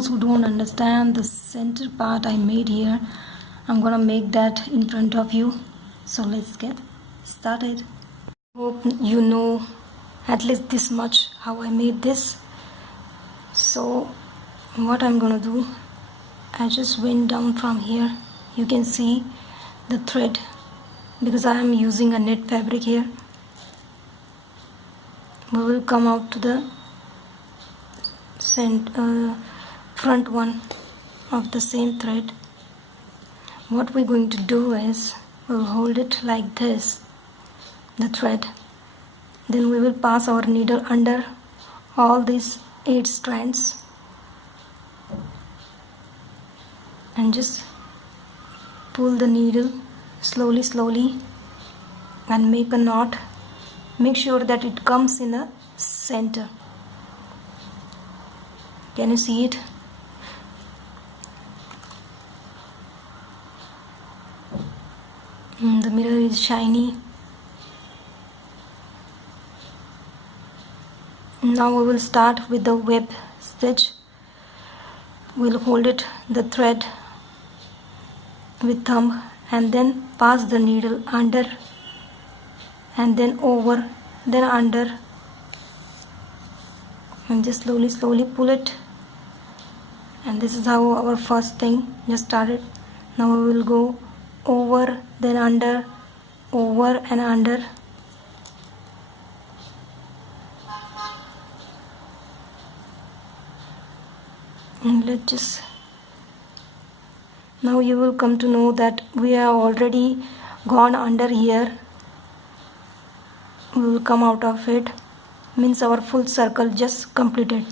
those who don't understand the center part I made here, I'm gonna make that in front of you. So let's get started. Hope you know at least this much how I made this. So what I'm gonna do, I just went down from here. You can see the thread because I am using a knit fabric here. We will come out to the front one of the same thread. What we're going to do is we'll hold it like this, the thread. Then we will pass our needle under all these 8 strands and just pull the needle slowly and make a knot. Make sure that it comes in the center. Can you see it? The mirror is shiny. Now we will start with the web stitch. We'll hold it, the thread, with thumb and then pass the needle under and then over, then under, and just slowly pull it. And this is how our first thing just started. Now we will go over, then under, over and under. And let's just, now you will come to know that we are already gone under here. We will come out of it, means our full circle just completed.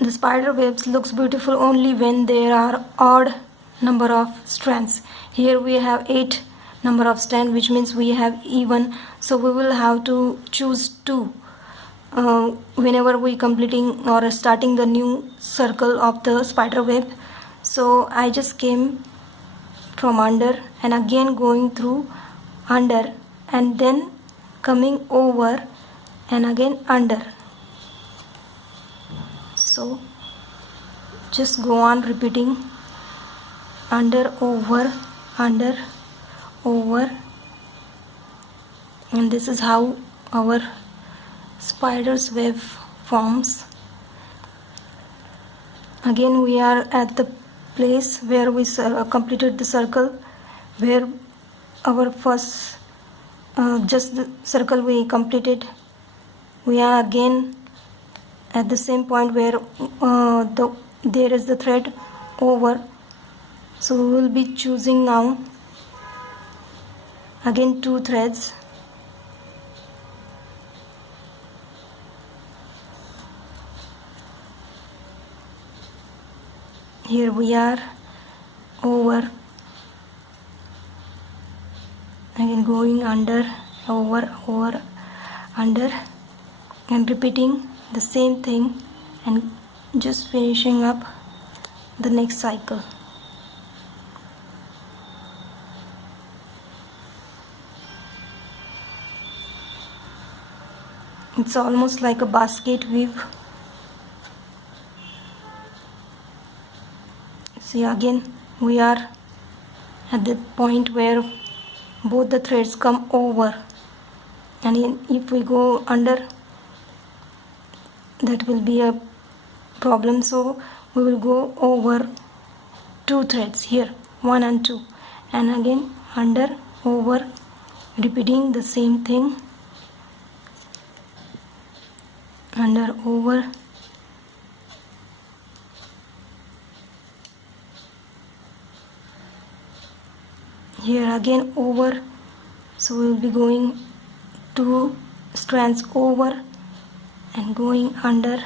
The spider webs looks beautiful only when there are odd number of strands. Here we have 8 number of strands, which means we have even, so we will have to choose 2 whenever we completing or starting the new circle of the spider web. So I just came from under and again going through under and then coming over and again under. So just go on repeating under, over, and this is how our spider's web forms. Again we are at the place where we completed the circle, where our first just the circle we completed. We are again at the same point where there is the thread over. So we will be choosing now again 2 threads. Here we are over, again going under, over, under, and repeating the same thing and just finishing up the next cycle. It's almost like a basket weave. See, again we are at the point where both the threads come over, and if we go under, that will be a problem. So we will go over 2 threads here, 1 and 2, and again under, over, repeating the same thing, under, over, here again over. So we will be going 2 strands over and going under.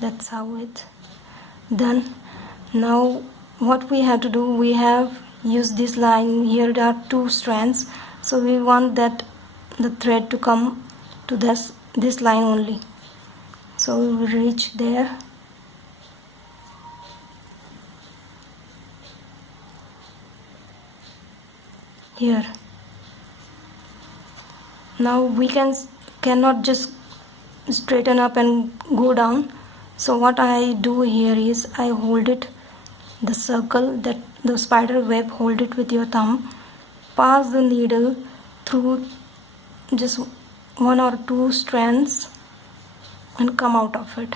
That's how it's done. Now what we have to do, we have used this line. Here there are 2 strands, so we want that the thread to come to this line only. So we will reach there. Here. Now we cannot just straighten up and go down. So what I do here is I hold it, the circle, that the spider web, hold it with your thumb, pass the needle through just one or two strands and come out of it.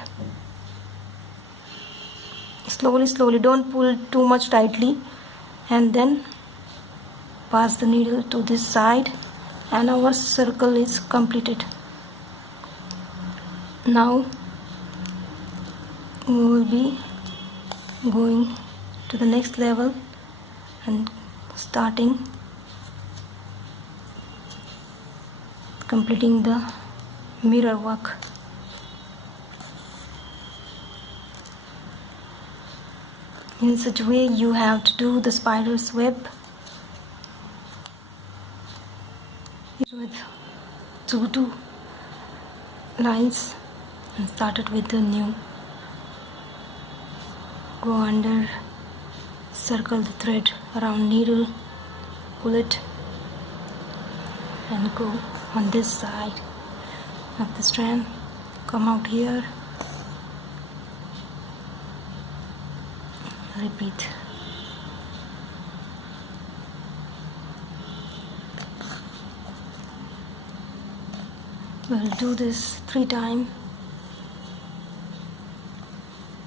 Slowly, don't pull too much tightly, and then pass the needle to this side and our circle is completed. Now we will be going to the next level and starting completing the mirror work. In such a way you have to do the spider's web with two lines and start it with the new. Go under, circle the thread around needle, pull it and go on this side of the strand, come out here, repeat. We'll do this 3 times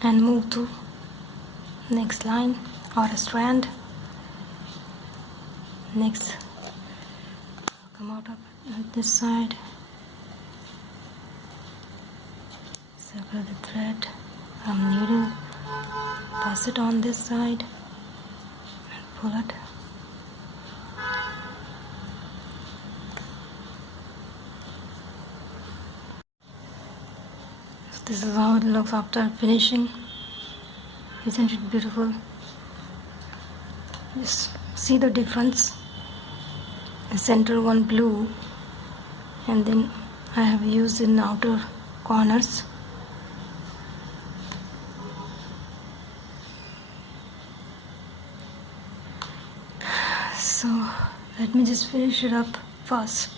and move to next line or a strand. Next, come out of this side, circle the thread from needle, pass it on this side and pull it. This is how it looks after finishing. Isn't it beautiful? Just see the difference. The center one blue, and then I have used in outer corners. So let me just finish it up first.